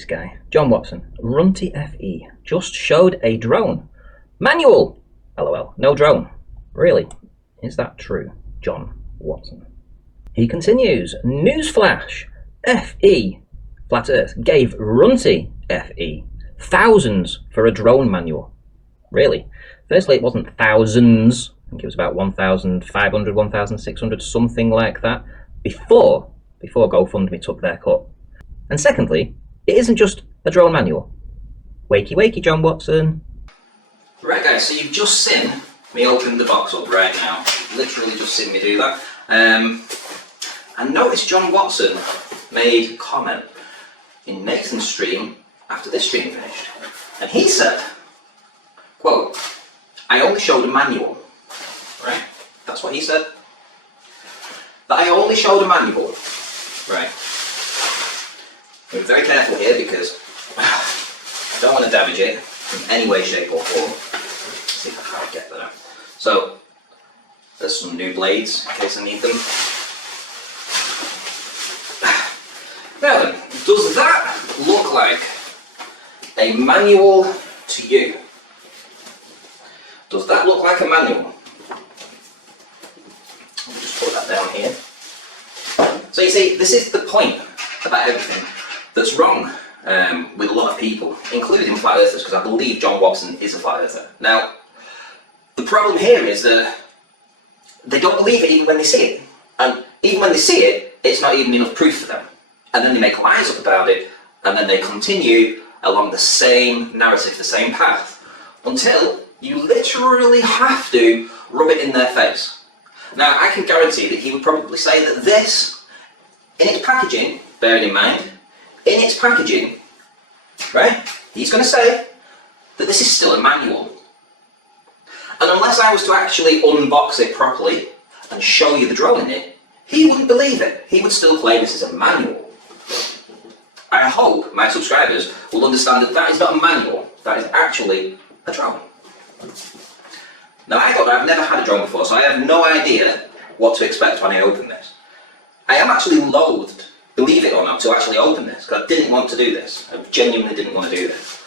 this guy. John Watson, Ranty FE, just showed a drone. Manual! LOL, no drone. Really? Is that true, John Watson? He continues, newsflash, FE, Flat Earth, gave Ranty FE thousands for a drone manual. Really? Firstly, it wasn't thousands. I think it was about 1,500, 1,600, something like that, before GoFundMe took their cut. And secondly, it isn't just a drone manual. Wakey wakey, John Watson. Right guys, so you've just seen me open the box up right now. Literally just seen me do that. And notice John Watson made a comment in Nathan's stream after this stream finished. And he said, quote, I only showed a manual. Right? That's what he said. That I only showed a manual. Right. I'm very careful here because I don't want to damage it in any way, shape or form. Let's see if I can get that out. So, there's some new blades in case I need them. Now then, does that look like a manual to you? Does that look like a manual? Let me just put that down here. So you see, this is the point about everything that's wrong with a lot of people, including flat earthers, because I believe John Watson is a flat earther. Now, the problem here is that they don't believe it even when they see it. And even when they see it, it's not even enough proof for them. And then they make lies up about it, and then they continue along the same narrative, the same path, until you literally have to rub it in their face. Now, I can guarantee that he would probably say that this, in its packaging, bearing in mind, in its packaging, right, he's going to say that this is still a manual. And unless I was to actually unbox it properly and show you the drone in it, he wouldn't believe it. He would still claim this is a manual. I hope my subscribers will understand that that is not a manual, that is actually a drone. Now I've never had a drone before, so I have no idea what to expect when I open this. I am actually loathed, believe it or not, to actually open this, because I didn't want to do this. I genuinely didn't want to do this.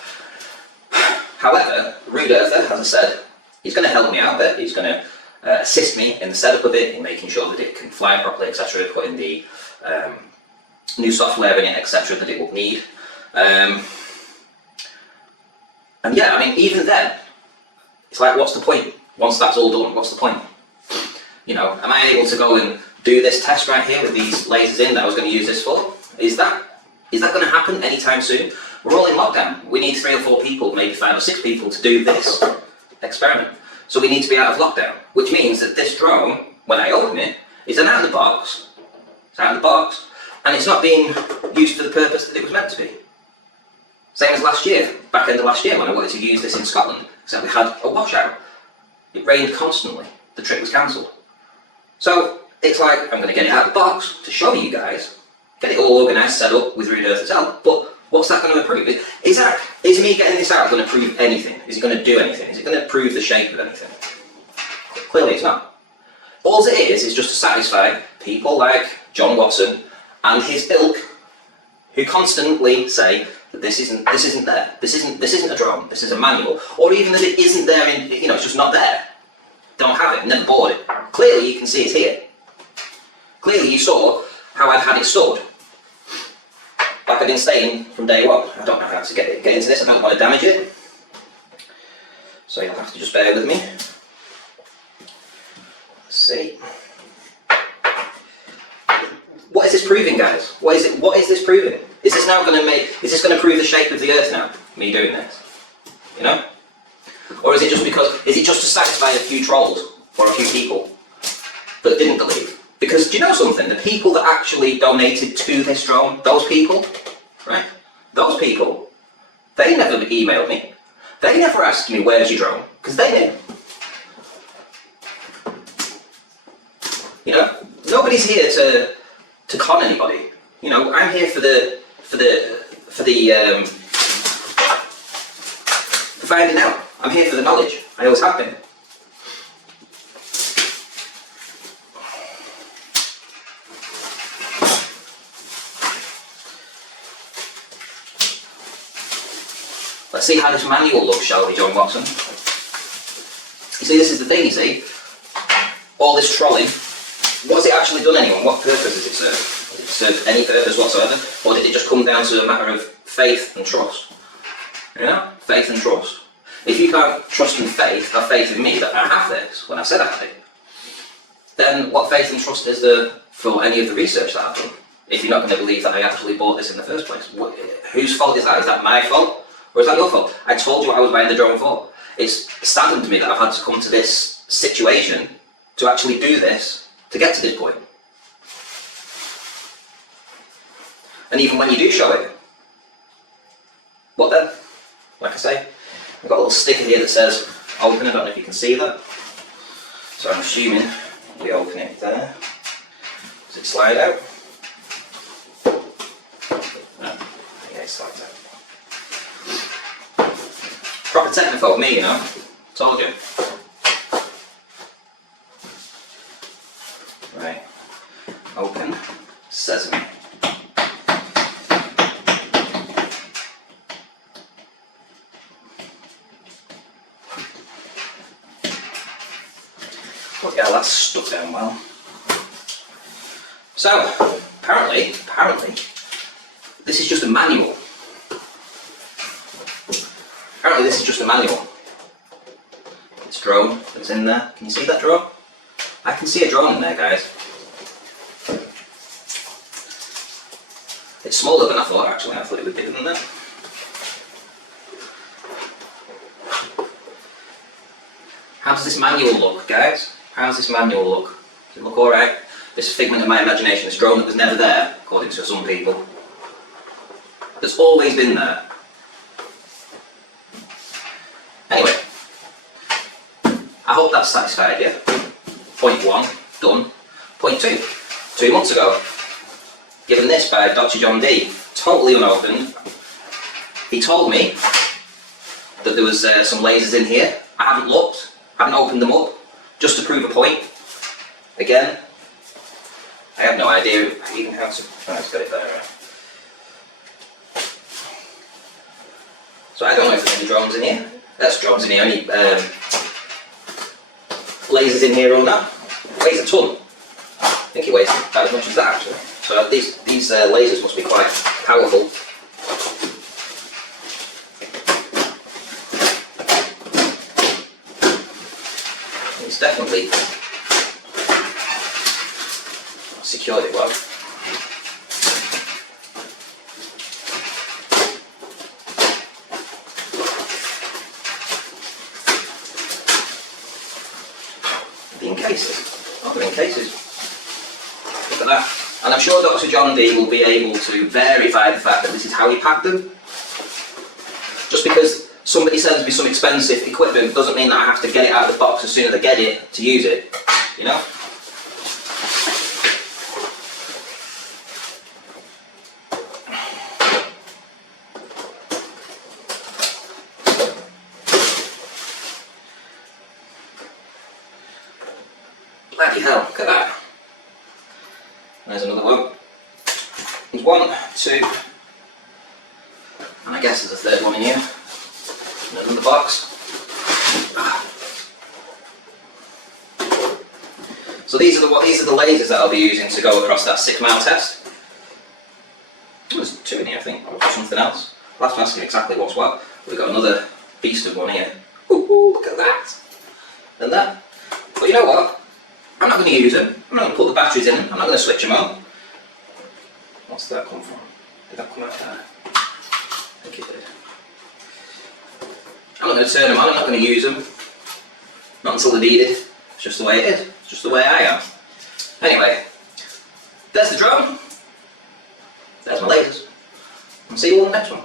However, Rude Earther, as I said, he's going to help me out a bit. He's going to assist me in the setup of it, in making sure that it can fly properly, etc., putting the new software in it, etc., that it will need. And yeah, I mean, even then, it's like, what's the point? Once that's all done, what's the point? You know, am I able to go and do this test right here with these lasers in that I was going to use this for? Is that going to happen anytime soon? We're all in lockdown. We need 3 or 4 people, maybe 5 or 6 people to do this experiment. So we need to be out of lockdown, which means that this drone, when I open it, is then out of the box. It's out of the box, and it's not being used for the purpose that it was meant to be. Same as last year, back end of last year when I wanted to use this in Scotland, except we had a washout. It rained constantly. The trip was cancelled. So it's like, I'm going to get it out of the box to show you guys, get it all organised, set up with Rude Earther's help, but what's that going to prove? Is me getting this out going to prove anything? Is it going to do anything? Is it going to prove the shape of anything? Clearly it's not. All it is just to satisfy people like John Watson and his ilk, who constantly say that this isn't there. This isn't a drone. This is a manual, or even that it isn't there. It's just not there. Don't have it. Never bought it. Clearly, you can see it's here. Clearly, you saw how I'd had it stored. Like I've been saying from day one. I don't know how to get into this. I don't want to damage it, so you'll have to just bear with me. Let's see. What is this proving, guys? What is this proving? Is this going to prove the shape of the Earth now? Me doing this, you know? Or is it just to satisfy a few trolls or a few people that didn't believe? Because do you know something? The people that actually donated to this drone, those people, right? Those people, they never emailed me. They never asked me, where's your drone? Because they knew. You know, nobody's here to con anybody. You know, I'm here for finding out. I'm here for the knowledge. I always have been. Let's see how this manual looks, shall we, John Watson? You see, this is the thing, you see. All this trolling, what's it actually done anyone? What purpose does it serve? Does it serve any purpose whatsoever? Or did it just come down to a matter of faith and trust? You know? Faith and trust. If you can't trust and have faith in me that I have this, when I said I had it, then what faith and trust is there for any of the research that I've done? If you're not going to believe that I actually bought this in the first place. Whose fault is that? Is that my fault? Or is that your fault? I told you what I was buying the drone for. It's saddened me that I've had to come to this situation to actually do this, to get to this point. And even when you do show it, what then? Like I say, I've got a little sticker here that says open. I don't know if you can see that. So I'm assuming we open it there. Does it slide out? No. Yeah, it slides out. Proper technophobe, me, you know. Told you. Right. Open. Sesame. Oh yeah, that's stuck down well. So, apparently, this is just a manual. Apparently this is just a manual. This drone that's in there. Can you see that drone? I can see a drone in there, guys. It's smaller than I thought, actually. I thought it would be bigger than that. How does this manual look, guys? How does this manual look? Does it look alright? This figment of my imagination, this drone that was never there, according to some people. That's always been there. Anyway, I hope that's satisfied you. Point 1, done. Point 2, 2 months ago, given this by Dr. John D, totally unopened. He told me that there was some lasers in here. I haven't looked, haven't opened them up, just to prove a point. Again, I have no idea even how to... Oh, it's got it there, right. So I don't know if there's any drones in here. That's drones in here, any lasers in here or not. Weighs a ton. I think it weighs about as much as that actually. So these lasers must be quite powerful. It's definitely secured it well. In cases. Oh, they're in cases. Look at that. And I'm sure Dr. John D will be able to verify the fact that this is how he packed them. Just because somebody sends me some expensive equipment doesn't mean that I have to get it out of the box as soon as I get it to use it. You know? Bloody hell, look at that. There's another one. There's 1, 2, and I guess there's a third one in here. Another box. So these are the lasers that I'll be using to go across that 6-mile test. There's 2 in here, I think, or something else. I'll have to ask him exactly what's what. We've got another beast of one here. Ooh, look at that. And that. But you know what? I'm not going to use them. I'm not going to put the batteries in them. I'm not going to switch them on. What's that come from? Did that come out there? I think it did. I'm not going to turn them on. I'm not going to use them. Not until they're needed. It's just the way it is. It's just the way I am. Anyway, there's the drone. There's my lasers. And see you all in the next one.